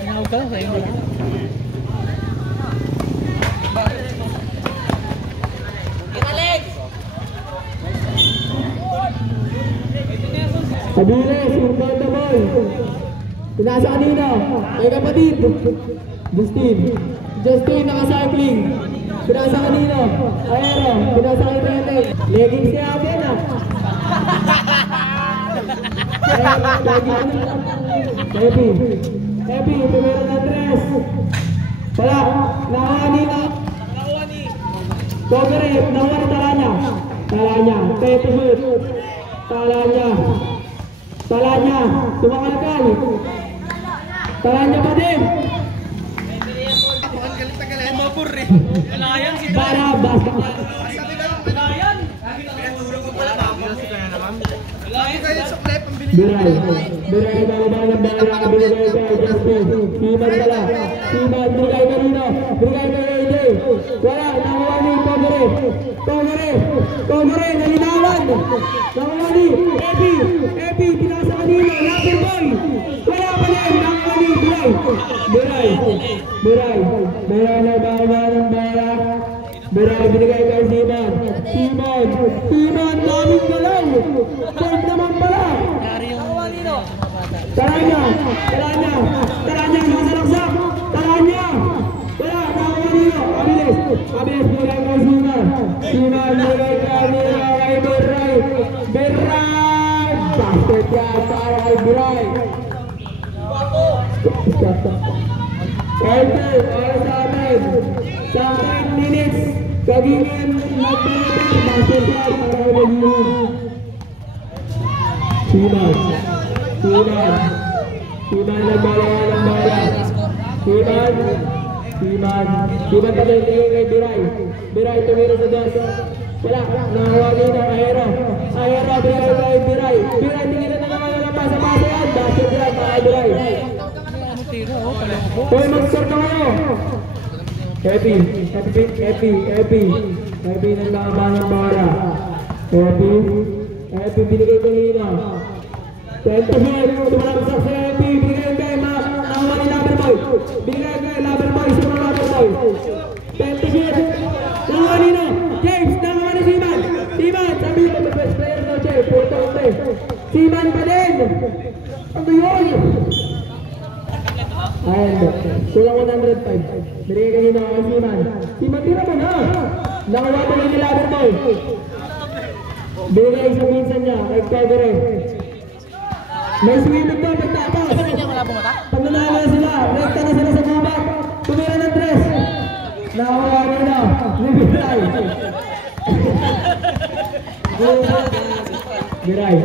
Tinawag ka sa'yo mo lang. Abiles, inbound the ball. Pinasa kanina, kay kapatid. Justin naka-cycling. Pinasa kanina, Aero, pinasa kay Tete. Leggings niya atin ah. Happy, tumira ng dress. Wala, nakuha kanina. Coverate, nakuha ni Talanya. Tete shoot. Talanya, sumakalkal. Talanya pa din. Kalayan si Para basta. Kalayan. Pinatulong ko pala Biray bala ng bala. Binigay kay Justin. Siman pala. Binigay kanino. Binigay kay AJ. Wala, nakuha ni Kogore, nalinawan. Nakuha ni Epi, pinasa kanino. Lapir boy. Wala pa din, nakuha ni Biray na bala ng bala. Biray, binigay kay Siman, daming galaw. Third naman pala. Talanya, nakasalaksak. Talanya. Wala, nakakuha nyo. Abilis, binigay kay Siman, binigay kay Biray. Basket yan para kay Biray. Enter, para sa atin. Sa 10 minutes, kagingin nagbalik. Basket yan para kay Biray. Siman nagbala. Siman pa din kay Biray tumira sa dos. Wala, nakawagi na Aero, binigay kay Biray, tingin na naman ng pasa-pasa yan. Basket yan para kay Biray. Hoy, mag-score na kayo. Happy nagkakabang ng bala. Happy binigay kanina. 10 to 0, tumalagsak sa Happy. Binigay kay nakuha ni Loverboy. Sumunod Loverboy. 10 to 0. Nakuha nino. James, nakuha ni Siman. Sabi ko, best player no, Che. Puto ko Siman pa din. Ano yun? Ayun, kulang 105. Binigay kanina kay Siman, tira mo na. Nakuha pa ni Loverboy. Binigay sa minsan niya kay Kogore. May swimming doon, pagtapos. Pag nanalo sila, rekta na sila sa gubat. Tumira ng tres. Nakuha na. Biray.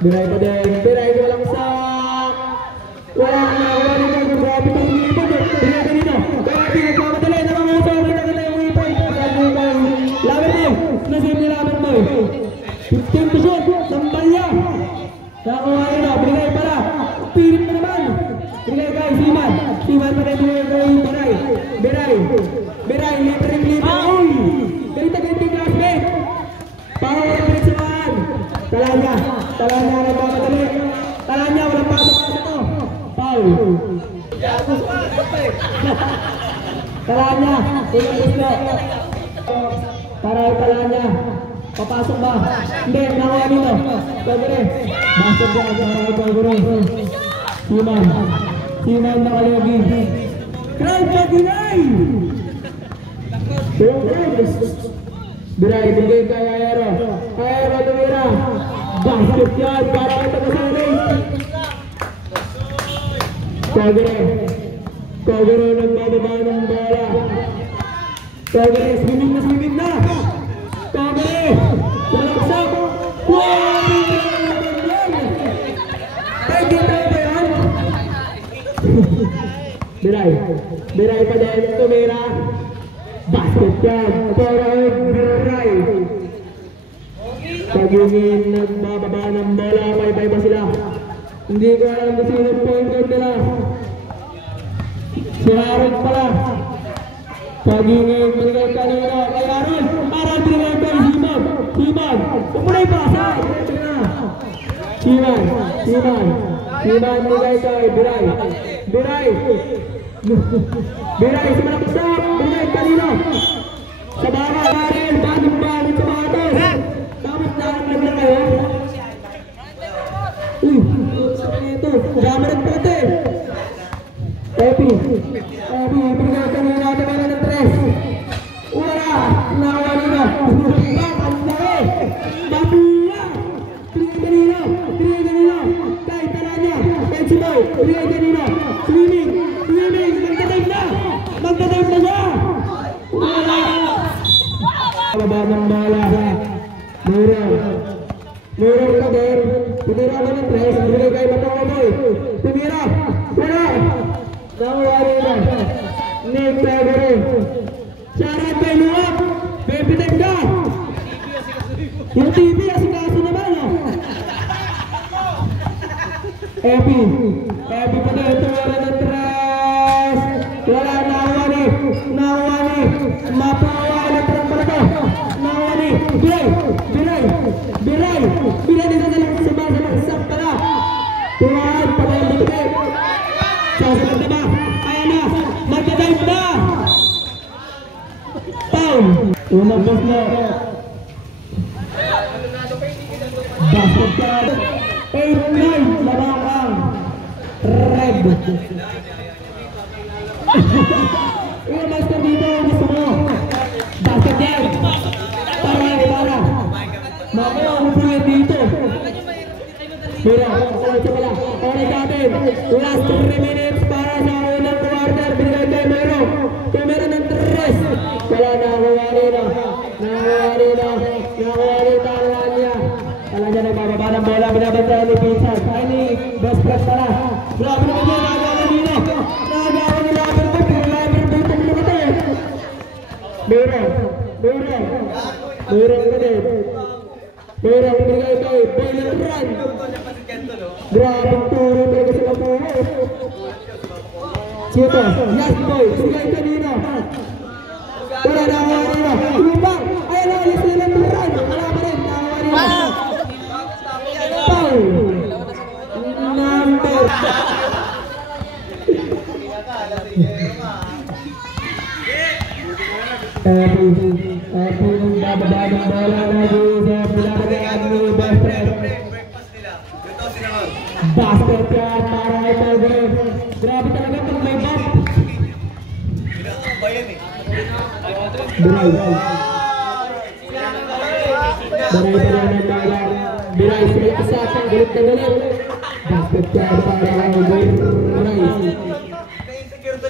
Biray pa din. Biray ko lang sa... Wala na. Grabe itong umipon. Biray ka dito. Grabe, nagmamadali. Namangusaw. Kita na yung umipon. Laban mo. Nasip ni Laban mo. 15 to shoot. Sambalya. Nakuha na. Binigay pala. Pirit mo naman. Binigay kay Siman pa rin binigay kay Biray. Littering. Uy! Ganito classmate. Para walang pinagsamaan. Talanya nagmamadali. Talanya, walang pasok ito. Foul. Talanya. Talanya. Papasok ba? Hindi, nakuha nito. Kogore. Basket dyan para Kogore. Siman nakalagi. Crowd sa Biray! Biray, bigay kay Aero. Tumira. Basket yan para kay Tagasarin. Kogore nagbababa ng bola. Kogore, swimming na. Kogore, malaksak. Wow! Pwede tayo ba yan? Biray pa din, tumira. Basket yan para kay Biray. Pagingin, nagbababa ng bola. Pay ba sila? Hindi ko alam na sino point guard nila. Si Harold pala. Pagingin, binigay kanina kay Harold. Harold binigay kay Siman. Tumunay pa sa. Siman. Siman bigay kay Biray. Biray. Biray sa malaksak. Bigay kanino? Sa baka. Baril. Bagong sa batos. Tapos nakaklag na kayo. Uy. Ito. Jamarat pati. Epi. Epi. Bigay kanina. Naman ng 3. Wala. Nawali na. Ang laki. Babuya. Bigay kanina. Bigay kanina. Kahit talanya. Kahit sibaw. Bigay kanina. Swimming. Swimming. Magdadive na. Magdadive na siya. Wala. Baba ng bala. Mura. Mura ka din. Tumira ba ng 3? Bigay kay Matawaboy. Tumira. Wala. Nawali na. Nick Pagore. Sharon kay Luwag. Bebitag ka. Yung TV asikaso naman oh. Epi. Epi pa din. Tumira ng 3. Wala. Nawali. Nawali. Mapawa na terang pala ko. Nawali. Biray. Biray. Biray. Biray na sasalang sabang pala. Tuwad. Pagay litik. Sasalang na ba? Kaya na. Magdadive na. Pound. Umabos na. Basket card. 8-9. Labakang. Red. Yung master dito. Gusto mo. Basket card. Para. Mamaya ako po yan dito. Mira. Ulit sa pala. Ulit natin. Last 3 minutes para sa unang quarter. Binigay kay Mero. Tumira ng 3. Wala na. Nawari na. Nawari na. Nawari na. Alanya. Alanya nagbababa ng bola. Binabantayan ni Pinsan. Ay ni best friend pala. Grabe naman yan. Nagawa nila. Nagawa nila. Pinaglaban dito mo ka tayo. Mero. Mero. Mero ka din. Mero. Binigay kay Boiler Run. Grabe turo talaga sa kapuha. Sito. Yes boy. Binigay kanina. Wala na awari na. Lubang. Ay na. Alis nila ng run. Wala pa rin. Awari na. Foul. Number. Epi ng bababa ng bola na sa pinakagayan ni best friend. Basket card para kay Pagore. Grabe talaga pag may bump. Biray. Biray pa rin ang bala. Biray sa may kasapang. Galit na galit. Basket card para kay Biray.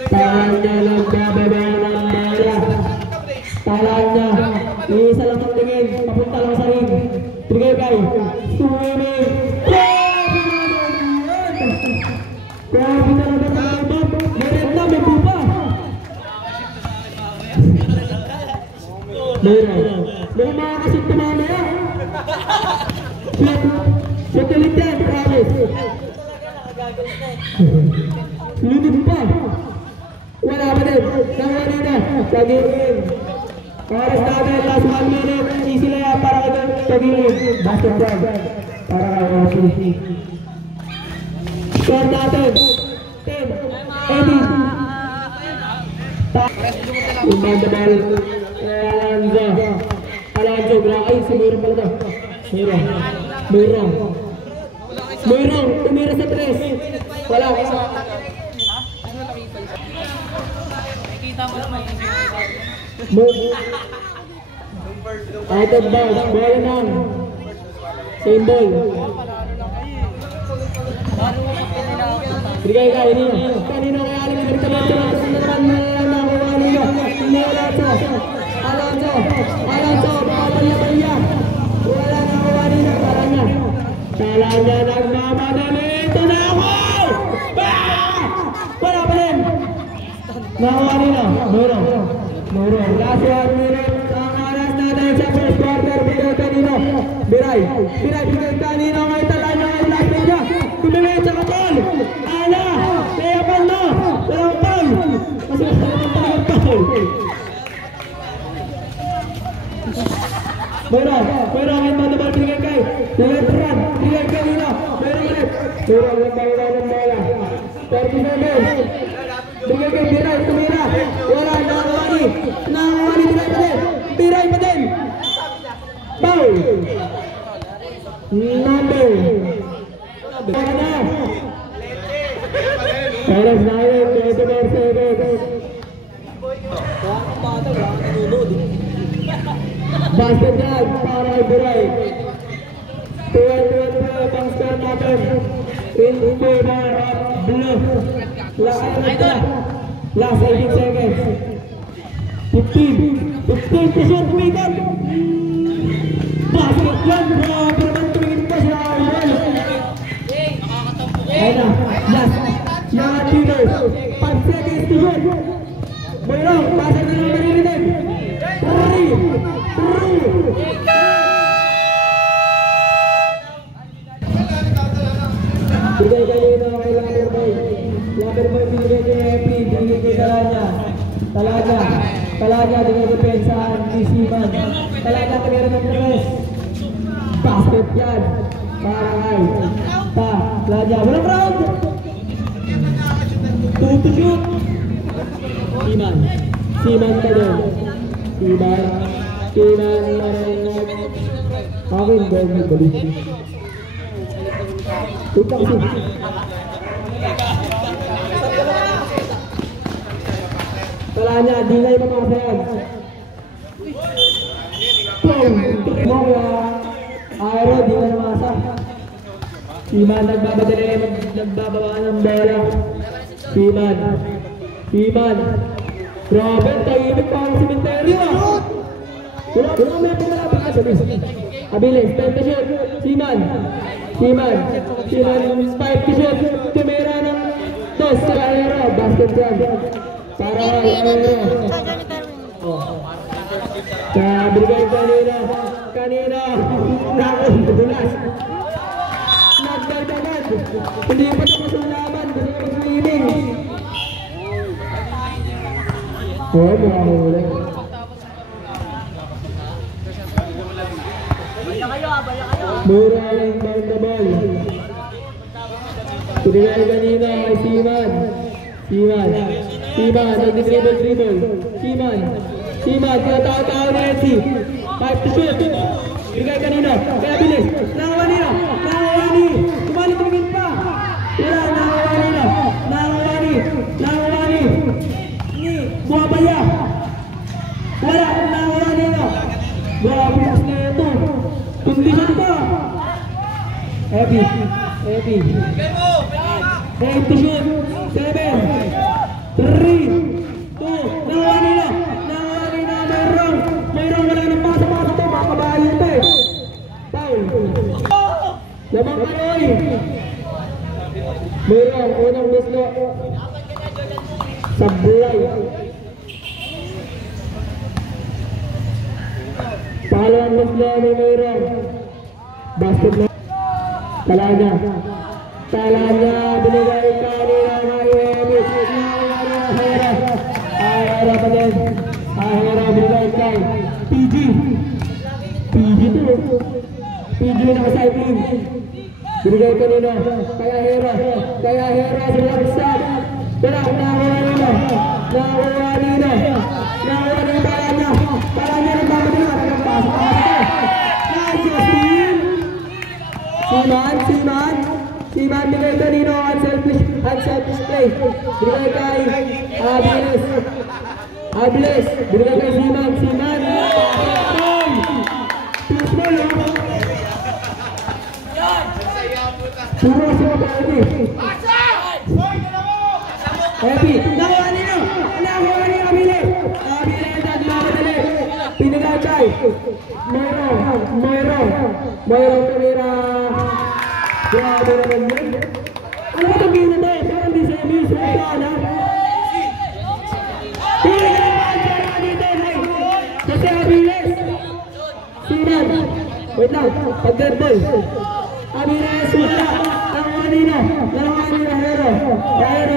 Talanya ng bababa ng bala. Talanya. Isa lang ang tingin. Papunta lang sa ring. Bigay kay Swimming. Grabe talaga sa ibang. Meron na, may bupa. Meron. May mga kasing tumamaya. Shot ulit yan, promise. Lunod pa. Wala pa din. Nawali na. Tagilin. Oras natin, last 1 minute. Easy lang yan para kayo tagilin. Basket ball. Para kayo kasi. Score natin. 10. 18. Umang the ball. Alonzo. Ay, si Mayroong pala daw. Mayroong. Tumira sa 3. Wala. Out of bounds. Ball nang. Same ball. Bigay ka, kanino kaya aling nagtabanto na kasi naman nakuha nila. Alonzo, Baya. Wala nakuha nila, Talanya nagmamadali. Ito na ako! Wala pa rin. Nakuha nila, Muro. Last 1 minute. Ang alas natin sa first quarter. Bigay kanino. Biray. Bigay kanino. May Talanya ngayon last niya. Kumimit sa kapal. Ala! Kaya pa na! Walang foul! Kasi walang foul! Mayroong. Mayroong. Ito na ba? Bigay kay. Bigay kanino. Mayroong ulit. Mira ang bawala ng bola. 37. Bigay kay Biray, tumira. Wala, nakawani. Nakawani, Biray pa din. Biray pa din. Foul. Number. Para na. Oras na yun, 24 seconds. Basket yan, para kay Biray. 12 ang score natin. In favor of blue. Last 18 seconds. 15 to shoot, wicket. Basket yan, grabe naman tumingin pa siya. Ayun na, last. Mga cheaters. 5 seconds to shoot. Mayroon, basket na naman maririnig. 3. Bigay kanina kay Loverboy. Loverboy binigay kay Epi, binigay kay Talaga, binigay kay Pensahan, ni Siman. Talaga, tumira ng press. Basket yan. Para kay Talaga, walang round. 2 to shoot. Siman ka doon. Siman marinig. Akin, Bernie, balik. Tutang sih. Kalanya, dinay mamasayan. Mga Aero, di na namasa. Siman, nagbabawaan ng bola. Siman. Grabe, tahimik pa ang sementeryo. Wala may pumalapit ka sabi. Abilis, 10 to shoot. Siman, 5 to shoot. Tumira ng 2 sa Aero. Basket yan. Para kay Aero. Binigay kanina. Nakudulas. Nagdagdagan. Hindi pa tapos ang laban. Gusto ka mag-swimming. Mga huli. Mura lang bang the ball. Binigay kanina kay Siman. Nag-dribble. Siman, tinatao ni Etsy. 5 to shoot. Binigay kanina. Kaya bilis. Nakawani. Tumingin pa. Wala, nakawani. Buhabaya. Wala, nakawani na. Grabe mas na ito. Kondisyon pa. Epi. 8 to shoot. 7. 3. 2. Nakawani na. Mayroong wala nang pasa-pasa ito. Makabahay ito eh. Foul. Lamang karoy. Mayroong unang gusto. Sablay. Pangalawang gusto ni Mayroong. Basket na. Talaga. Binigay kanina kay Emit. Ahera pa din. Ahera binigay kay PG to. PG naka-cycling. Binigay kanina kay Ahera. Silang stop. Wala, nakawani na. Palanya nagmamadala. Siman binigay kanino unselfish play. Binigay kay Abilis. Binigay kay Siman. Puro siya pa Epi. Nakawani Abilis. Nagmamadali. Binigay kay Mayroong tumira. Grabe naman yun. Ano ba itong gina tayo? Parang di sa imis. Saan ha? Pili ka naman dito. Kasi Abilis. Siman. Wait lang. Pag-derbol. Abilis. Wala. Nakawani na. Hero.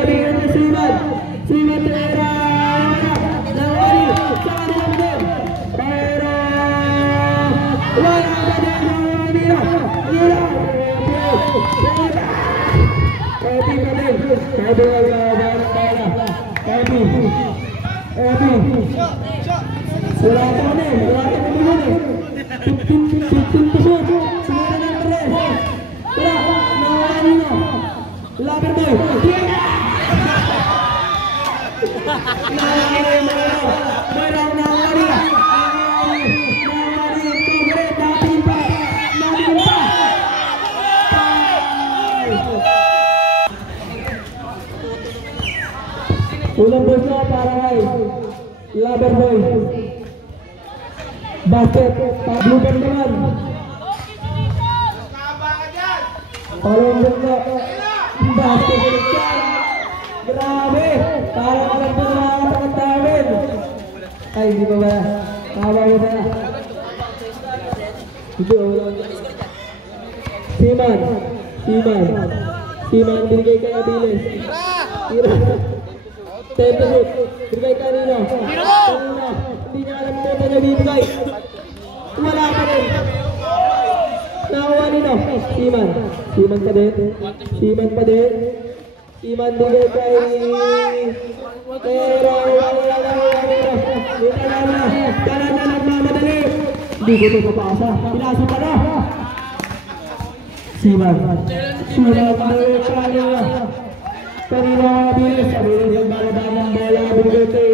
Bigyan na Siman. Tumira. Nakawani. Saan naman din? Hero. Wala ka din. Nakawani na. Epi pa din. Epi wala ka na eh. Wala ka na naman eh. 15 to shoot. Sinira na ng res. Tara, nakawani na. Lover boy. Nakawani na. Mayroon nakawani. Ulang boys na para kay Lover boy. Basket, blooper naman. Palong boys na. Basket ulit yan. Grabe. Parang alam po na nakakatawin. Ay, hindi pa ba? Kabawi na. Ito, ulang. Siman, binigay kay Abiles. Tira. Time to shoot. Binigay kanina. Hindi niya alam kung ano niya bibigay. Wala pa rin. Nakakuha nino. Siman pa din. Siman bigay kay Pero wala na. Kanan na nagmamadali. Hindi ko ito papasa. Pinasok pa na. Siman bigay kanina. Kanina Abiles ang balaba ng bola. Binigay kay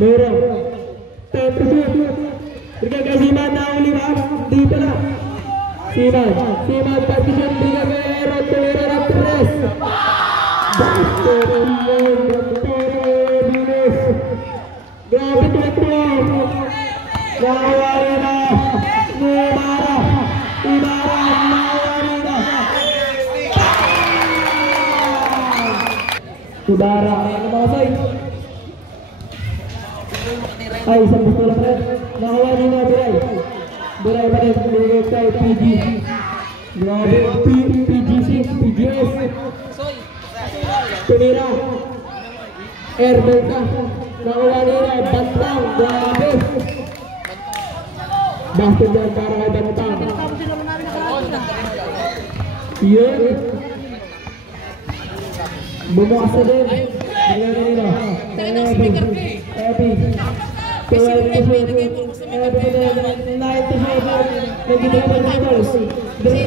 Meron. Time to shoot. Binigay kay Siman na uli ba? Di pala. Siman partition. Binigay kay Meron. Tumira ng press. Basket Abiles. Grabe tumatlo. Nakawari na. Ibarra nakawari na. Ibarra, ano mga say? Ay, isang gusto lang rin. Nakawa nyo na, Biray. Biray pa rin, binigay kay PG. Grabe, PGS. Tumira. Airball ka. Nakawa nyo na, Bantang. Grabe. Basket yan para kay Bantang. Yun. Bumukas na din. Epi. 12 to shoot. Epi na 9 to shoot. Nag-dribble dribbles. Dribble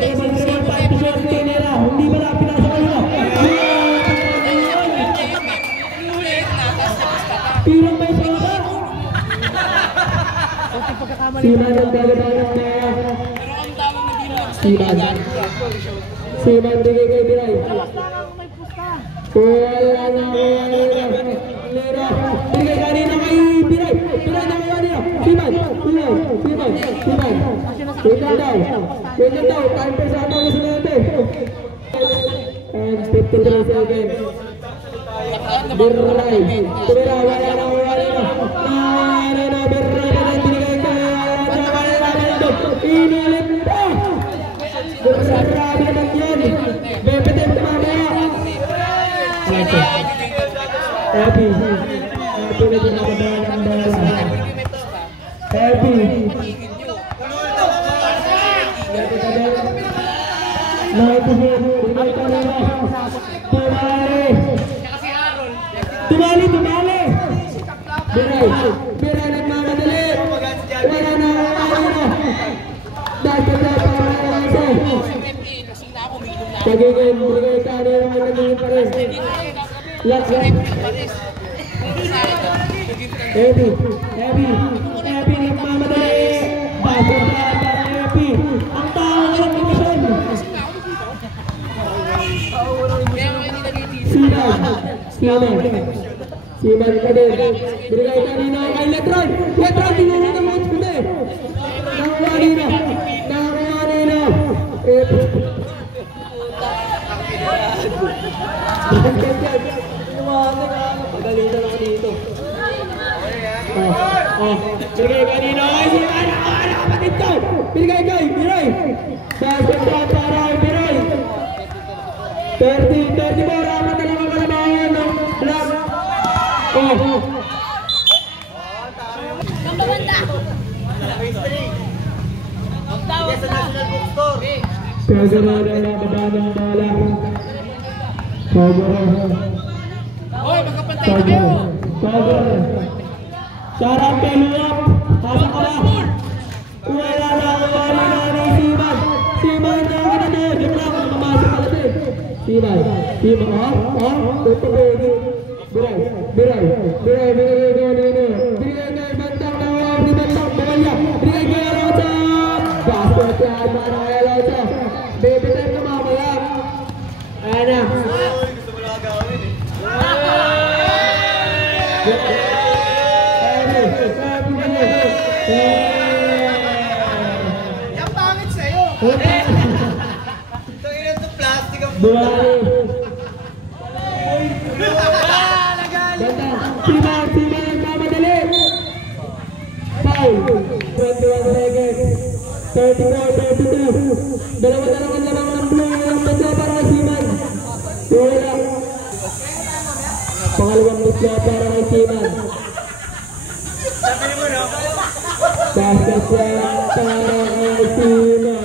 5 to shoot. Tinira. Hindi pala pinasa kayo. Pirang may shoot. Siman ang dalabanan kaya. Siman bigay kay Biray. Wala na. Lera. Bigay kanina kay Biray. Biray na kaya niya. Siman. Wait lang daw. Time pa sa atang gusto natin. And 53 seconds. Biray. Tumira. Wala na. Biray. Binigay kay Inilit pa. Grabe naman yan. Bebetem mamaya. Epi na dinabadaan ang bola. Epi Tumali. Biray nagmamadali. Wala na. Dapat na para Pagiging bigay kanina naman nagiging pa rin. Last. Epi nagmamadali. Bakit na para Epi? Ang tao ng division. Siman ka din. Binigay kanina kay Letron. Tinuro ng mga puti. Nakawari na. Epi. Pagalitan ako dito. Binigay kanina kay Siman. Kapatid ko. Binigay kay Biray. Basket pa para kay Biray. 30 ba? Rapat na lang ang kalabahan ng Black. Kagurado na baba ng bola. Kagurado. Hoy, magkapantay na kayo! Kagurado. Sarap peluap. Pasok ka lang. Wala na ang wala na ni Siman. Siman na ang kinanood. Joke lang kung mamasok ka natin. Siman. Siman. Biray. Biray kay Bantang na ni Bantang. Bawalya. Biray kay Alonso. Basket yan. Mana kay Alonso. Baby time na mamaya. Ayan na. Gusto mo lang agawin eh. Yung pangit sa'yo! Tangina ito, plastic ang Buwali. Siman, mamadali. Foul. 21 seconds. 34, 32. Dalawa na lang ang lamang ng blue. Walang tatlo para kay Siman. Wala. Pangalawang tatlo para kay Siman. Sabi mo no? Basket yan para kay Siman.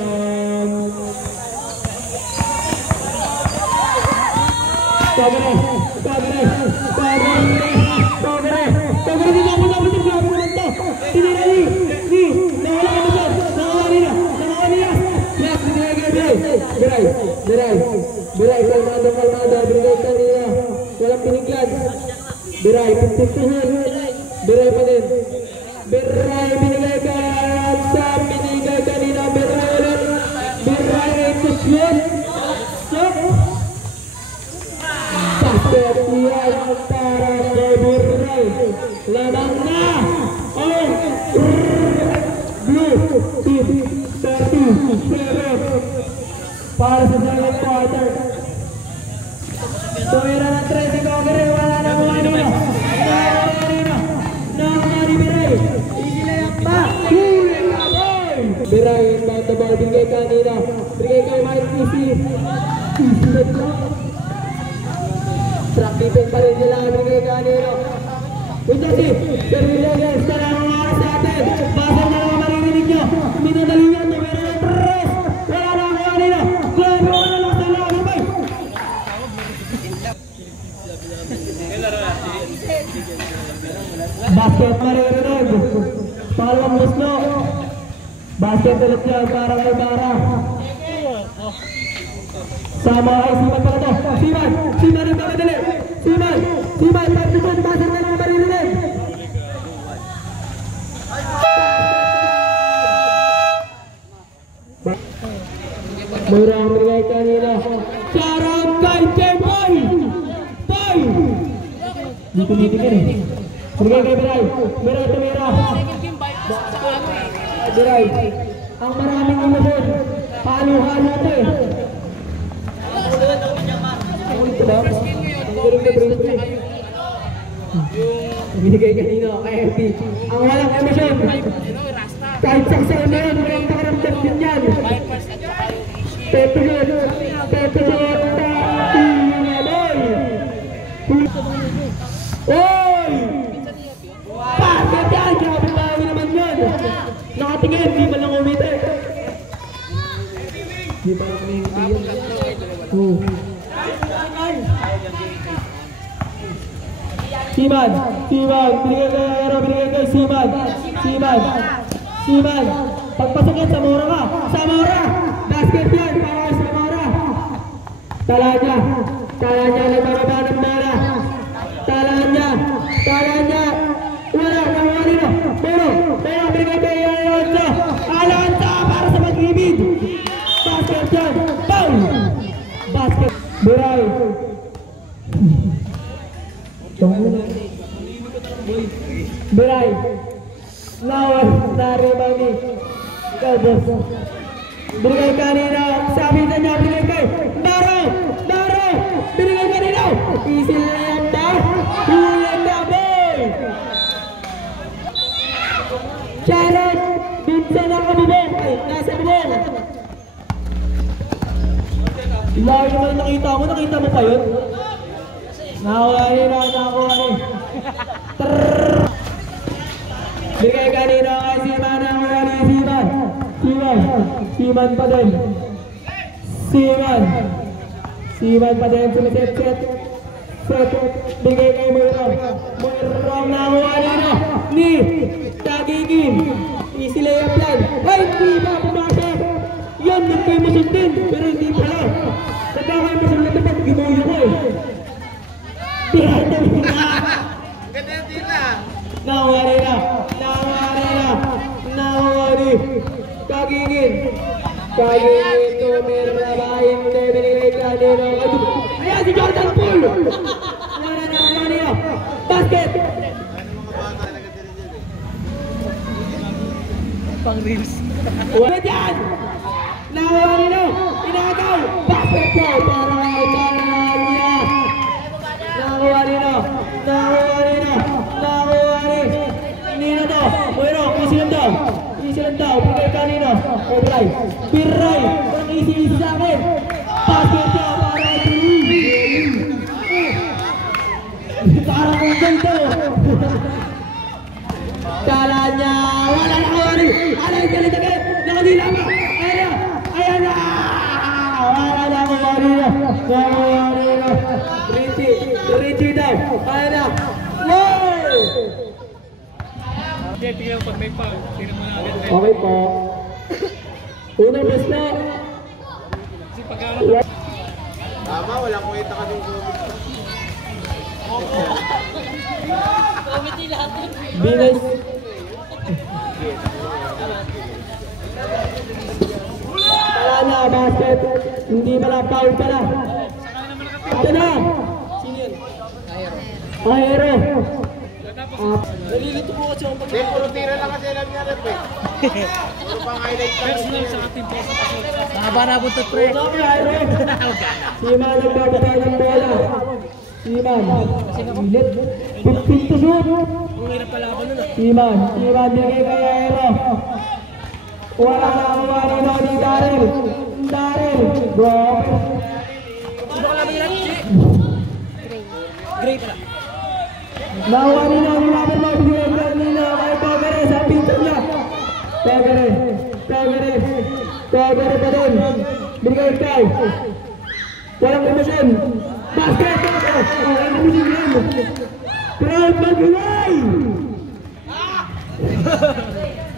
Pagre, dito ako dapat yung grabe naman to. Tinirali, nawala ka mo dyan, nakawali na. Last, Biray, kalmado, binigay kanina, walang pinigyan. Biray, 50-50, Biray pa din. Biray, binigay ka, Sam, binigay kanina, Biray ulit. Biray, 8-shoot. Basket yan para kay Biray. Lamang na ang blue team 37 para sa second quarter. Tumira ng 13 cover, wala na mga nino. Nakakari Biray. Isilayak pa. Huli ka boy! Biray, inbound the ball, bigay kanina. Bigay kay Mike Easy. Isilat lang. Track defense pa rin nila, bigay kanina. Ujasi, Servilya guys, talang oras sa atin. Basal na lang maririnig nyo. Minadalian nyo, meron ng tres. Wala na ako kanina. Grabe, wala lang sa laban, bay. Basket maririnig. Palong muslo. Basket ulit yan para kay Bara. Sama ay Siman para to. Siman ang mamadali. Siman, pagkikon, basket na lang maririnig. Mura ang bigay kanina. Sarap kay Kemboy! Boy! Dito ka rin. Bigay kay Biray. Biray tumira. Biray. Ang maraming umusod. Halo-halo ito eh. Ito ba? Ang galing na brain free. Binigay kanina kay FP. Ang walang emisyon. Kahit saksaw na yun, walang pakaramdam din yan. Pepe Jot, Oy! Bakit yan? Grabe bawi naman yun. Nakatingin, di man lang umite. Di ba lang umite yun? Siman, binigay kay Siman, pagpasukin, Zamora ka, basket yan, para kay Zamora. Talanya, nagbababa ng bola. Talanya, wala na, pero binigay kay Alonso, para sa pag-ibig. Basket yan, foul! Basket, Biray. Biray. Lawan dari bagi Kabos. Binigay kanina, sabi na niya, binigay kay Baro, binigay kanina. Isil na yan ba? Huli ka boy! Sharon, Vincent ang kabubong. Ay, nasa bubong. Lagi naman nakita mo pa yun? Nakuha ni. Bigay kanina kay Siman ang wala ni Siman pa din. Siman pa din sumiset. Set. Bigay kay Moirong. Moirong nakuha nila. Ni Tagigin. Easy layup yan. Ay, hindi ba pumasok? Yan, nagkaimasyon din. Pero hindi pala. Nagkakaimasyon na dapat. Ginuyo ko eh. Tirado mo na. Ganda yung tila. Nakuha nila. Tagigin. Tumirabahin. Binigay kanino. Ayan si Jordan Poole. Basket. Pang reels. Wala dyan. Nakuha nila. Inagaw. Basket ko. Para niya. Nakuha nila. Nino to. Moirong. Easy lang daw. Bigay kanino. Piray. Parang easy sa akin. Basket ko. Para parang kung ganito. Kala niya. Wala nakuha rin. Alay galit agad. Nakadila mo. Ayan na. Wala nakuha rin. Richie daw. Ayan na. Wow! Tingnan pag may pang. Tingnan mo na agad. Okay po. Unang best na. Kasi pag-aaral. Tama, walang kwenta kaming COVID. Bigas. Wala na, basket. Hindi pala, foul pala. Ito na. Aero. Nalilito po kasi ang Hindi, puro tira lang kasi alam niya rep eh. Puro pang highlight lang. Personal sa ating po sa pasok. Haba na buntot pre. Aero. Siman nagbababa ng bola. Siman. Bilit. 15 to shoot. Ang hirap pala ako nun ah. Siman bigay kay Aero. Wala na ang marino ni Daryl. Bro. Sino ka lang yan? Gray pala. Nakuha nila ang number mo. Bigay nila kay Pagare sa pinsan niya. Pagare pa din. Bigay kay. Walang emosyon. Basket! Walang emosyon. Proud mag-iway!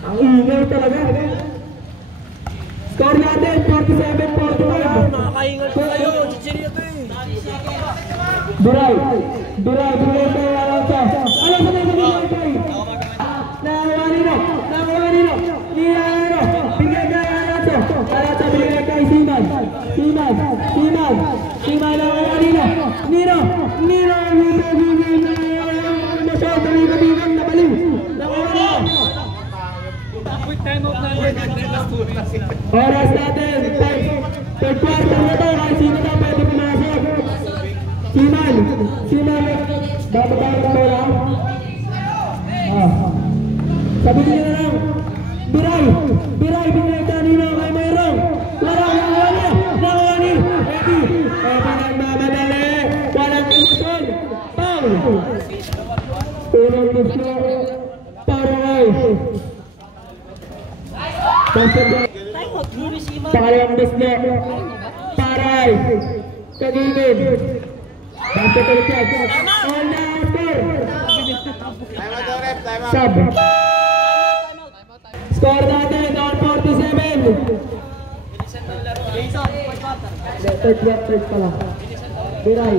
Ang ingay talaga. Score natin, 47-45. Nakakaingal ko kayo. Chichiri ito eh. Duray kay Alonso. Alonso na bigay kay. Nakuha nila. Bigay kay Alonso. Alonso bigay kay Siman nakuha nila. Nino. Masyado bigay na baliw. Nakuha nila. Quick time out na yun. Oras natin. Third quarter na to. Kahit sino na pwede pumasok. Siman. Bababa ang bola. Sabihin nyo na lang. Biray. Bigay kanino kay Moirong. Nakuha ni. Eddie nagmamadali. Walang emosyon. Foul. Unang gusto. Paray. Pangalawang gusto. Paray. Kagigin. Basket ulit yan. All na score. Time out, rep. Time out. Sub. Score natin on 47. Third pala. Biray.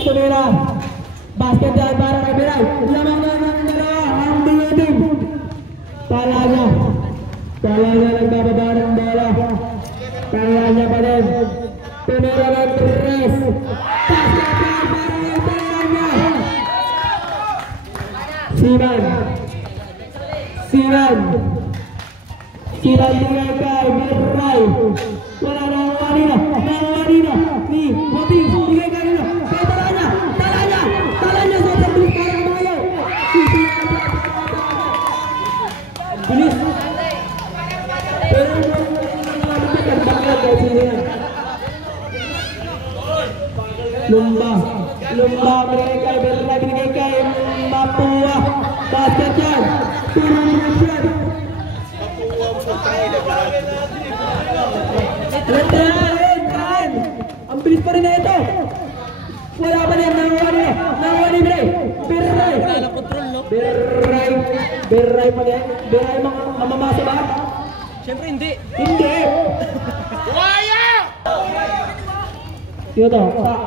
Tumira. Basket dyan para kay Biray. Lamang na ng dalawa. Ang building. Palanya nagbababa ng bola. Palanya pa din. Tumira ng tres. Basket dyan para kay Palanya. Sinan bigay kay Biray. Wala na ang kanina. Ni Mating bigay kanina. Kay Talanya sa tablis para kamayo. Bilis. Pero bakit kay Sinan? Lumba bigay kay Biray. Bigay kay Mapua. Basket yan. Turun yan. Kain! Ang bilis pa rin na ito! Wala pa rin, nangawa ni Bray! Beray! Wala na control, no? Beray pa rin? Beray mamamasa ba? Siyempre hindi. Hindi! Waya! Sino to?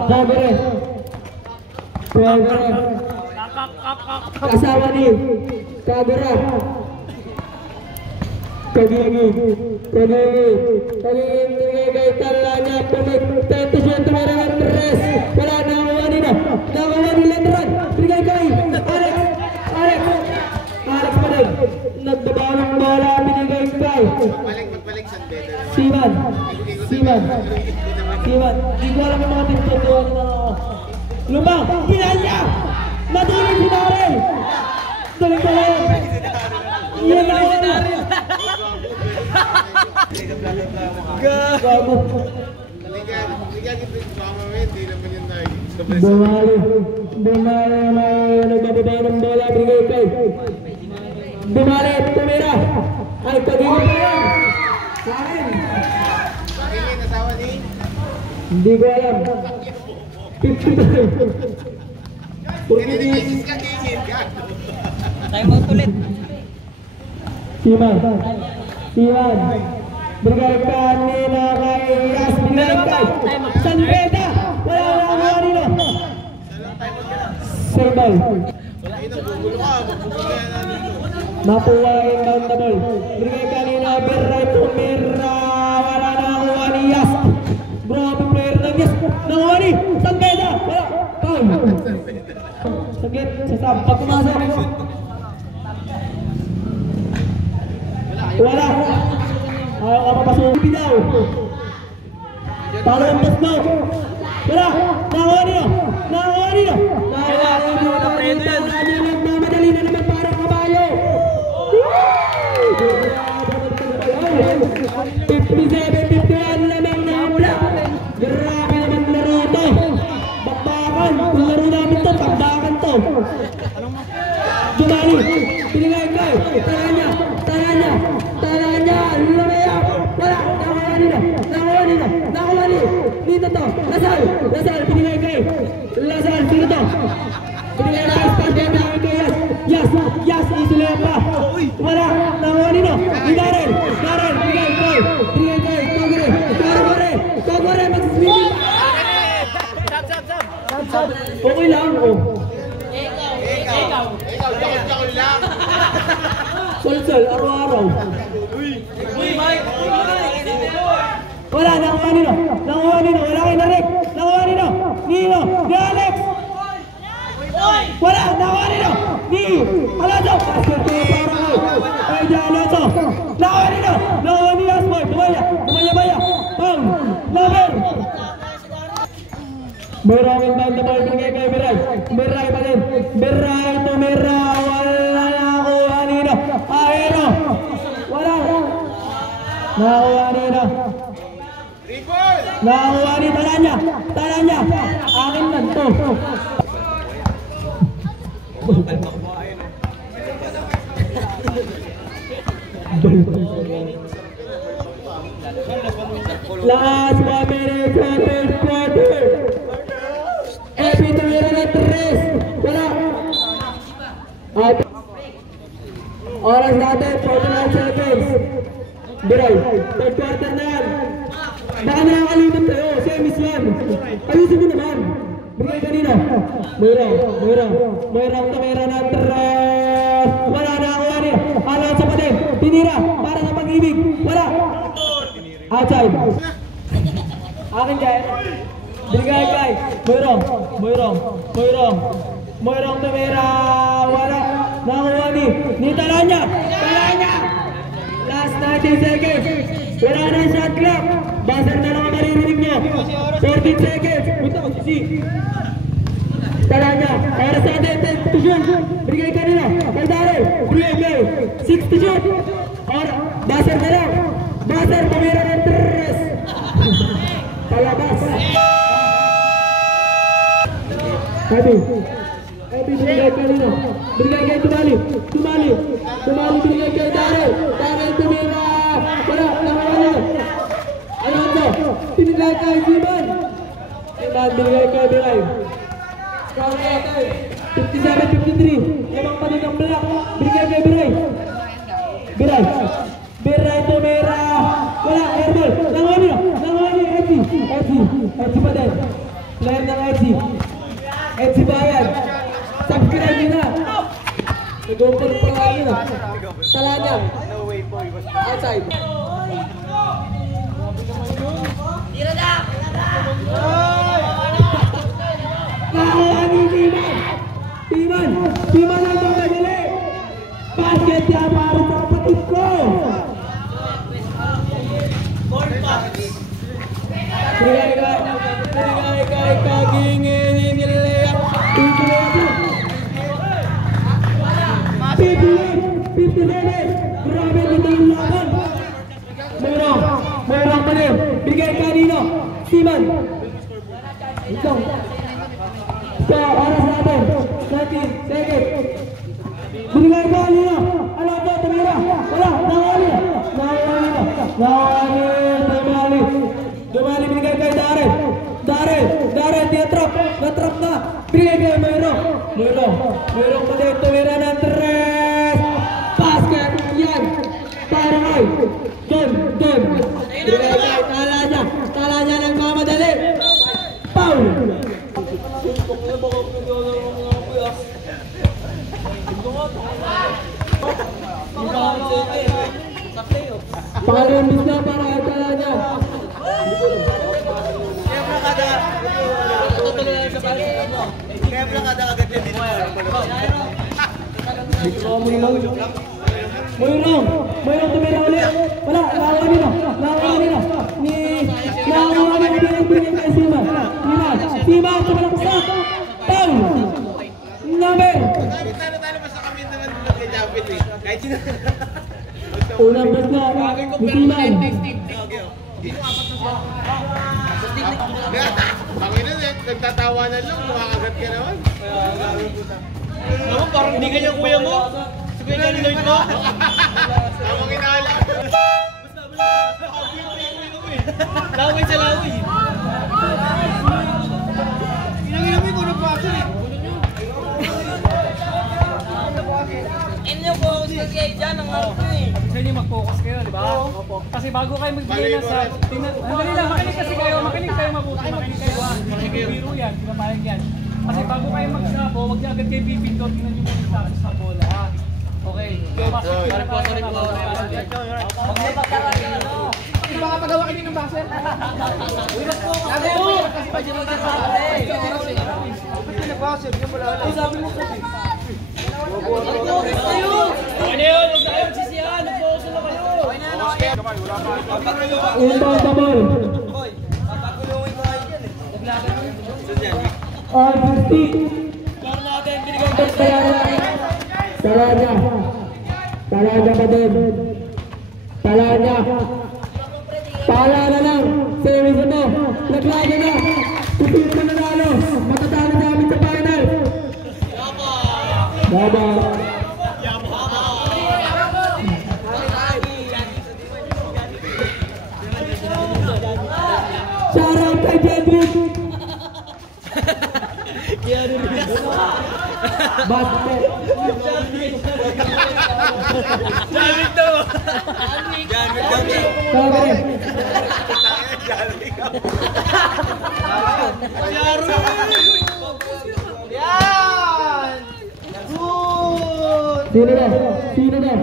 Kagure! Kasawa ni Kagura! Kagiging tingay tala niya pumagtento siya tumira ng tres. Wala nakawa ni Letran. Tingay kay Alex pa rin. Nagdaba ng bola, binigay kay Pagbalik San Pedro. Siman. Di ko alam yung mga tintutuan na ako. Lumang, kinanya! Natuloy si Daryl! Tuloy ko lang! Iyan na ako! Gago! Bumali may nagbababa ng bola, bigay kay Bumali, tumira! Ay, pagiging pa yan! Kain! Hindi ko alam. 55. Tayo mag-ulit. Siman. Bigay kanina kay Yas. Bigay kay San Beda. Wala na ang mga nila. Saybal. Nakuha yung down the ball. Bigay kanina Beray Tumira. Wala na ang mga ni Yas. Grabe player ng Yas. Nakuha ni San Beda. Wala. Paul. Saglit. Sasab. Pag pumasok. Wala. Ayaw ka papasok. Binaw. Talo ang bus mo. Wala. Nakuha nila. Nagmamadali na naman parang kabayo. 57-51 lamang na mula. Grabe naman laro to. Bakbakan. Kung laro namin to, bakbakan to. Jumali. Pinigay kay. Taranya. Lumaya. Wala. Nakuha nila. Dito to. Lasal. Pinigay kay. Lasal. Sino to? Pinigay kay. Start kay Yas. Isulihan pa. Wala. Nakuha nila. Darren. Pinigay kay. Kagure. Mag-swimming. Sab. Okay lang. Ikaw lang. Sol, araw-araw. Wala, nakuha nino. Wala kayo narik. Nakuha nino. Nino. Ni Alex. Wala, nakuha nino. Ni Alonso. Basket ko parang ay di Alonso. Nakuha nino. Nakuha ni Asmoy. Tumaya. Pang. Lover. Mayroong inbound na ball pinigay kay Beray pa din. Beray tumira. Wala nakuha nino. Aero. Wala. Nakuha nino. Nakuha ni Taranya. Akin man to. Last 1 minute sa third quarter. Epi tumira na 3. Wala. Oras natin 49 seconds. Beray, third quarter na yan. Baka nakakalimot tayo, semis yan. Ayusin mo naman. Bigay kanina. Mayroong tumira na 3. Wala na ako yan eh. Alonso pa din. Tinira. Para sa pag-ibig. Wala. Outside. Akin kaya. Bigay kay. Mayroong tumira. Wala. Nakuha ni Taranya. Last 19 seconds. Wala na shot clock. Buzzer na lang ang maririnig nyo. 14 seconds. Punta ko si Taranya. Para sa atin, 10 to shoot. Bigay kanina. Kay Daryl. Bigay kay 6 to shoot. Or, buzzer na lang. Buzzer, pumira ng 3. Palabas. Epi binigay kanina. Binigay kay Tumali. Binigay kay Daryl. Tumira. Wala. Alonso. binigay kay Siman. Siman, binigay kay Biray. Score natin, 57-53. Lamang pa din ang black. Binigay kay Biray. Biray. Biray tumira. Wala, airball. Langoy niyo. Edgy. Edgy pa din. Player ng Edgy. Edgy Bayan. Subscribe nyo na. Nag-open pa nga nyo. Tala niya. Outside. Nakakuha ni Timan ang mamadali. Basket niya para sa kapatid ko. Binigay kay Kagingin Nilea. 57. Grabe nitong laban. Mayroong pa rin. Bigay kanino? Siman. Ito. So, oras natin. 19 seconds. Binigay kanino? Ano ito? Tumira. Wala. Nawali. Dumali binigay kay Darren. Natrap na. Binigay kay Mayroong pa din. Tumira ng 3. Basket. Yan. Para kay Don. Binigay kay Tala niya ng mamadali. Foul. Pangalawang bis na para kay Tala niya. Kaya pala kada agad yan dito. Mayroong tumira ulit. Wala, nakakuha nino. Nakakuha nino binigay kay Siman. Siman, tumalaksak. Foul. Number. Talo basta kami naman dito kay Japit eh. Kahit sino. Unang bus na ni Siman. Panginoon eh, nagtatawanan lang, makakagat ka naman. Naman, parang hindi ganyan kuya mo. Sabi ka Lloyd mo. Tama kinala. Laway sa laway. Inangin mo yung kunong paso eh. Inyo focus na kayo dyan, ang harap na eh. Gusto niyo mag-focus kayo, di ba? Opo. Kasi bago kayo magbigay na sa... Andali lang, makinig kasi kayo, makinig kayo mabuti, makinig kayo. Biro yan, pinapayag yan. Kasi bago kayo mag-sabo, wag niya agad kayo pipindot, tingnan niyo muna yung status sa bola, ha? Okay. Sorry po. Huwag niyo pagkaragan, ano? Baka pagawa kayo ng baser. Uy, mag-focus kayo! Kasi pa dyan mag-sabo eh. Ba't yung nag-baser? Yung pala alam. Sabi mo kasi. Mag-focus kayo! Ano yun? Huwag na kayo magsisihan! Mag-focus na kayo! Inbound the ball. Papagulungin ko kayo dyan eh. On 50. Score natin, binigay ko sa Talaga pa din. Pala na lang. Series mo. Naglaga na. Pupili na nanalo. Matatalo namin sa final. Baba. Shout out kay Jedrick. Basket. Jamit to! Sabi. Yan! Good! Sino na?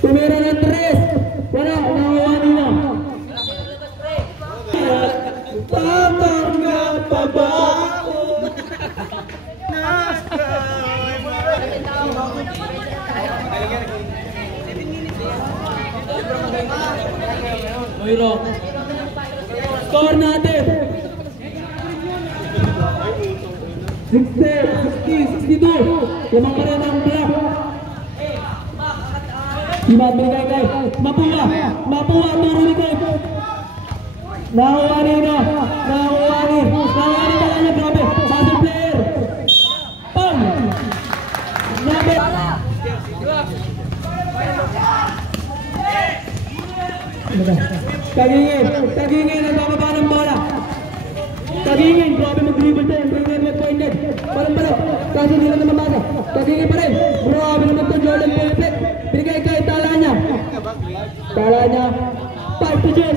Tumira ng 3. Wala, nakawani na. Tatanggap pa ba ako? Mayroong. Score natin. 60, 62. Lamang pa rin ang black. Siman binigay kay Mapua, turo ni kay Nahuwani pala niya, grabe. Passing player. Pam. Number. Tagingin, nagbababa ng bola. Tagingin, grabe mag-dribble to. Bring pointed. Parang kaso hindi na namamasa. Tagingin pa rin. Grabe naman to, Jordan Pulpit. Binigay kay tala niya. 5 to shoot.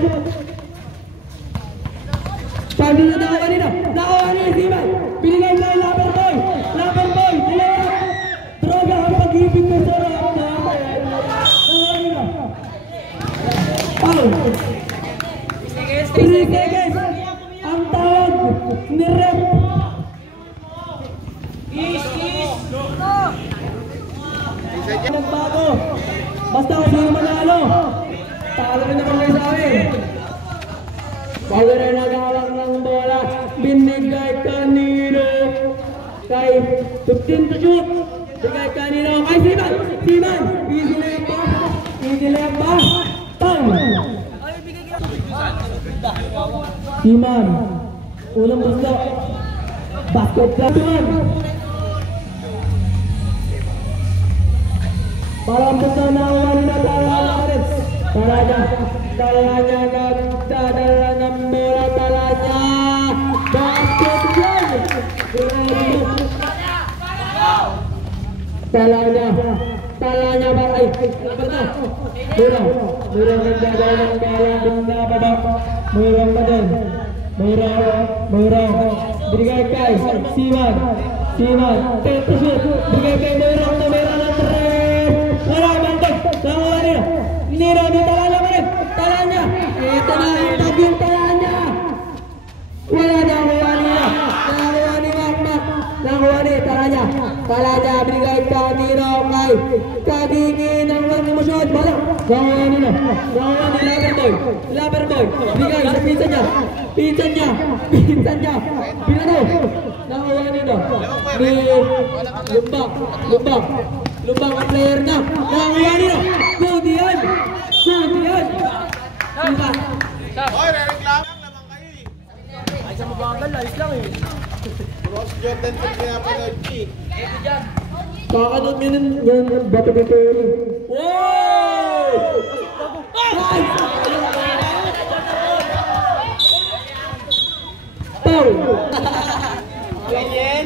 Paano na nakawa nila? Siman. Binigay kay Loverboy. Dalawa. Droga ang pag-ibig ko sa rap. Nakawa nila. Foul. 3 seconds. Ang tawag ni Rep. Nagbago. Basta kung sino manalo. Talo rin naman kayo sa amin. Bago rin nagawak ng bola. Binigay kanino. Kay 15 to shoot. Binigay kanino. Kay Siman. Easy layup ba? Foul. Siman. Unang gusto. Basket na Siman. Parang gusto na uwan na tala rin. Tala niya nagdadala ng bola. Basket yan. Tala niya ba? Ay, laban na. Murang nagdadala ng bola. Binababa. Murang pa din. Murang. Binigay kay Siman. 10 to shoot. Binigay kay Murang na meron ng 3. Maraming tag. Nakuha nila. Nira na tala rin. Tala niya. Ito na yung tag yung tala niya. Wala na nakuha niya. Nakuha ni tala niya. Binigay kanino kay Kadingin ang mga emosyon. Bala. Nakuha nila. Loverboy. Binigay sa pinsan niya. Pinano. Nakuha nila. Ni Lumbang ang player na. Nakuha nila. Good yan. Oy, reklamo lamang kayo eh. Ay, sa mabagal, ayos lang eh. Ross Jordan pa pinapanood eh. Kakanood yan bato dito yun. Wow! Foul! Ganyan?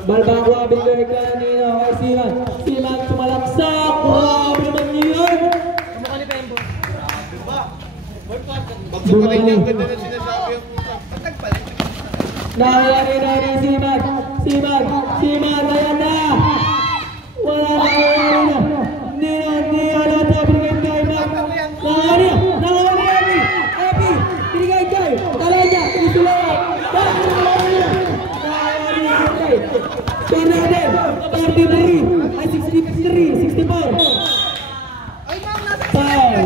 Balbakwa, binigay kanino kay Siman sumalaksak. Wow! Naman yun! Mukha ni Pembo. Pagsukarin niya, ganda na sinasabi yung puta. Nakuha ni Siman, ayan na! Wala na! Niya na binigay kay Mac. Nakuha niya! Epi! Binigay kay! Tala niya! Isulay! Nakuha niya! Tornadel! 33! Ay, 64! Foul!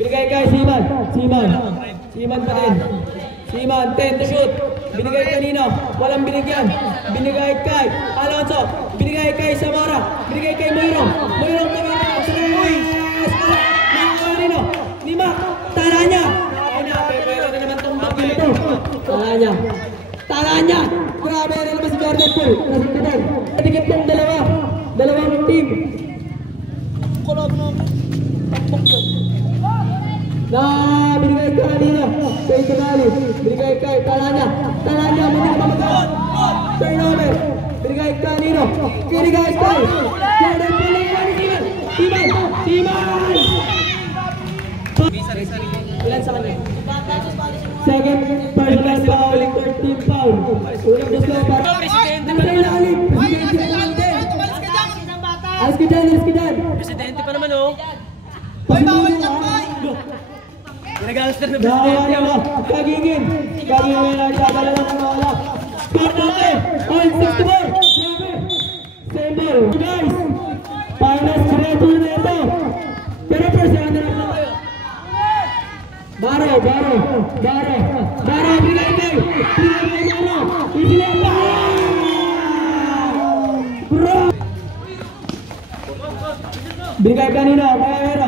Binigay kay Siman pa din. 10 to shoot. Binigay kanino? Walang binigyan. Binigay kay Alonso. Binigay kay Samara. Binigay kay Moirong pa rin. Nakuha ni Mac. Tala niya. Pero na naman itong bag nito. Tala niya. Grabe na naman si Jordan Poole. Natikip ng dalawang team. Binigay kanina kay Tunali. Binigay kay Tala niya. Hindi na mamagal. Turnover. Binigay kanino. Binigay kay Jordan Poole. Siman! Ilan sa kanya? Second personal foul, third team foul. Unang gusto para Presidente pa nasa naman. ilalim. Alis ka dyan. Presidente pa naman oh. Bawal na boy! Ginagalas na ng Nakuha presidente niya oh. Kagingin na dadala ng bola. Score natin! Point 64! Same ball. Guys! Finals reto na ito. Pero first round na lang kayo. Baro, binigay kay Baro. Ibigay pa! Bro! Binigay kanina, kay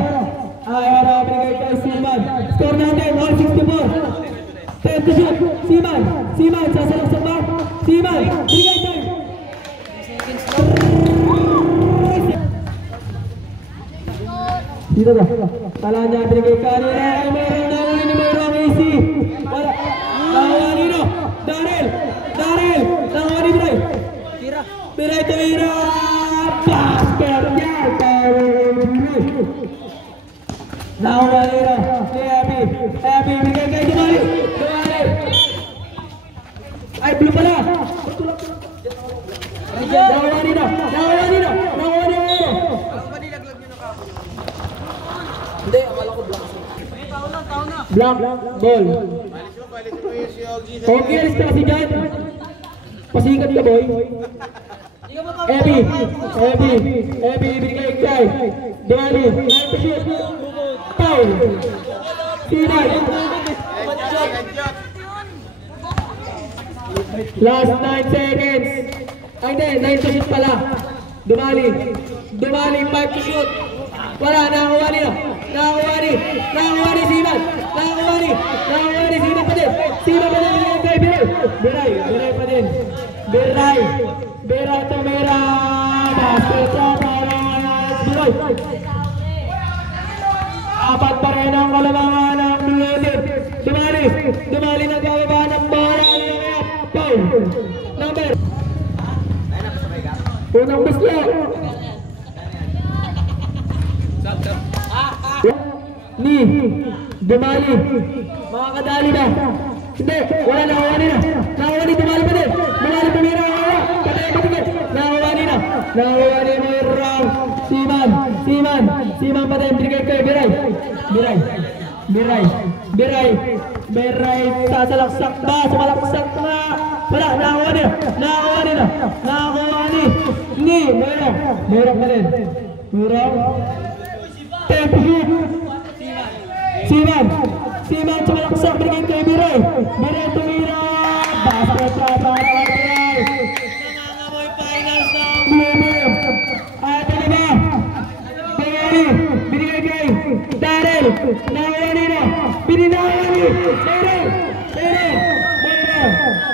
Ayara, binigay kay Siman. Score natin, 164. 10 to shoot. Siman, sasalaksak ba? Siman, bigay time. Dito ba? Tala niya, binigay kanina. Ay, mayroon na ulit ni Mayroong AC. Wala. Nakuha nino. Daryl. Nakuha ni Bray. Biray tumira. Basket yan. Nakuha nino. Si Abby, bigay kay Dumali. Ay, blue pala. Nakuha nino. Hindi, akala ko black. Black, ball. Balik mo yung si Ogie. Okay, alis ka kasi dyan. Pasikat ka, boy. Abby, binigay kay Dumali. Foul. Sinan. Last 9 seconds. Ay, hindi, 9 to shoot pala. Dumali, 5 to shoot. Wala, nakakuha ni Siman. Nakakuha ni Siman pa din. Kay Biray pa din. Biray tumira. Basket sa para Biray. Apat pa rin ang kalamangan ng Blue. Dumali nagbababa ng bola. Foul. Number. Unang bislo. Ni Dumali. Mga kadali ba? Hindi, wala, nakuha nila. Dumali pa din. Dumali pumira. Patay pa din. Nakuha nila Mayroong. Siman pa din. Binigay kay Biray. Sasalaksak ba? Sumalaksak na. Wala, nakuha nila. Ni Mayroong pa din. Siman sumalaksak. Binigay kay Biray tumira. Basket sa para Biray. Nangangamoy finals ng Blue. At ano ba? Binigay kay Daryl. Nakuha nila.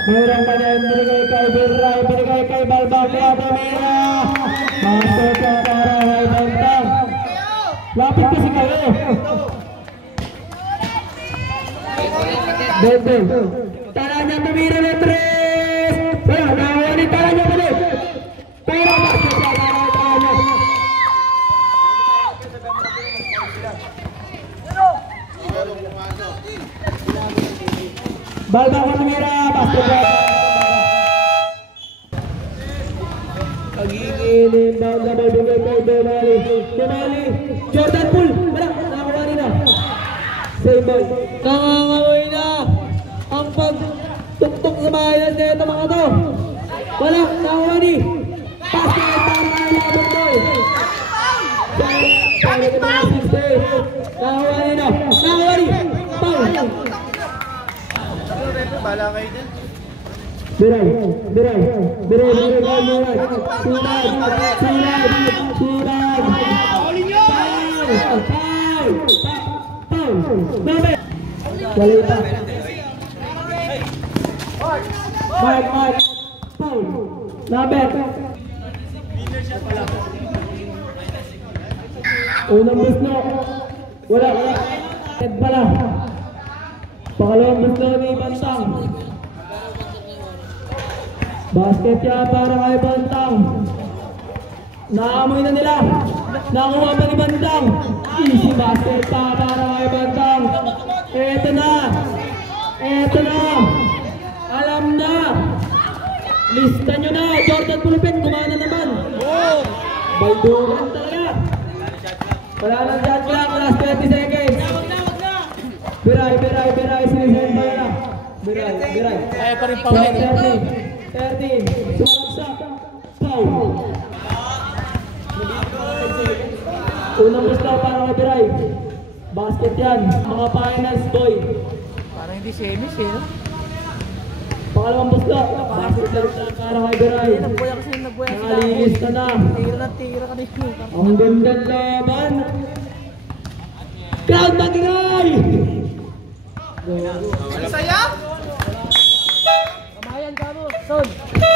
Mayroong pa din. Binigay kay Biray. Binigay kay Balbagya tumira. Basket sa para kay Bantang. Lapit kasi kayo. Bel. Tara niya tumira ng 3. Wala, nakuha ni tara niya pa din. Pero basket sa tara niya. Balba ko tumira. Basket sa pagigilin. Bound na bigay kay Dumali. Jordan Poole. Wala, nakuha nila. Same ball. Nangangamoy na ang pagtuktok sa bayan na ito mga to. Wala, nakuha ni. Basket para kay Labortoy. Nakuha ni. Foul. Bala kayo din. Biray. Mark. Foul. Nabet. Unang bisno. Wala. Ed pala. Pangalawang bisno ni Bantang. Basket yan para kay Bantang. Naamoy na nila. Nakuha pa ni Bantang. Easy basket pa para kay Bantang. Eto na. Alam na. Lista nyo na. Jordan Pulupin, gumana naman. Balduran talaga. Wala nang shot clock. Last 20 seconds. Biray. Sinisend ba na? Biray. Kaya pa rin Paul. 13. Sumalaksak. Foul. Unang gusto para kay Biray. Basket yan. Mga finals boy. Parang hindi semis eh. Pangalawang gusto. Basket na rin para kay Biray. Nagbuya kasi nagbuya sila. Nalinis na. Tira ka dito. Ang gandang laban. Crowd magingay! Saya? Kamayan ka mo. Son.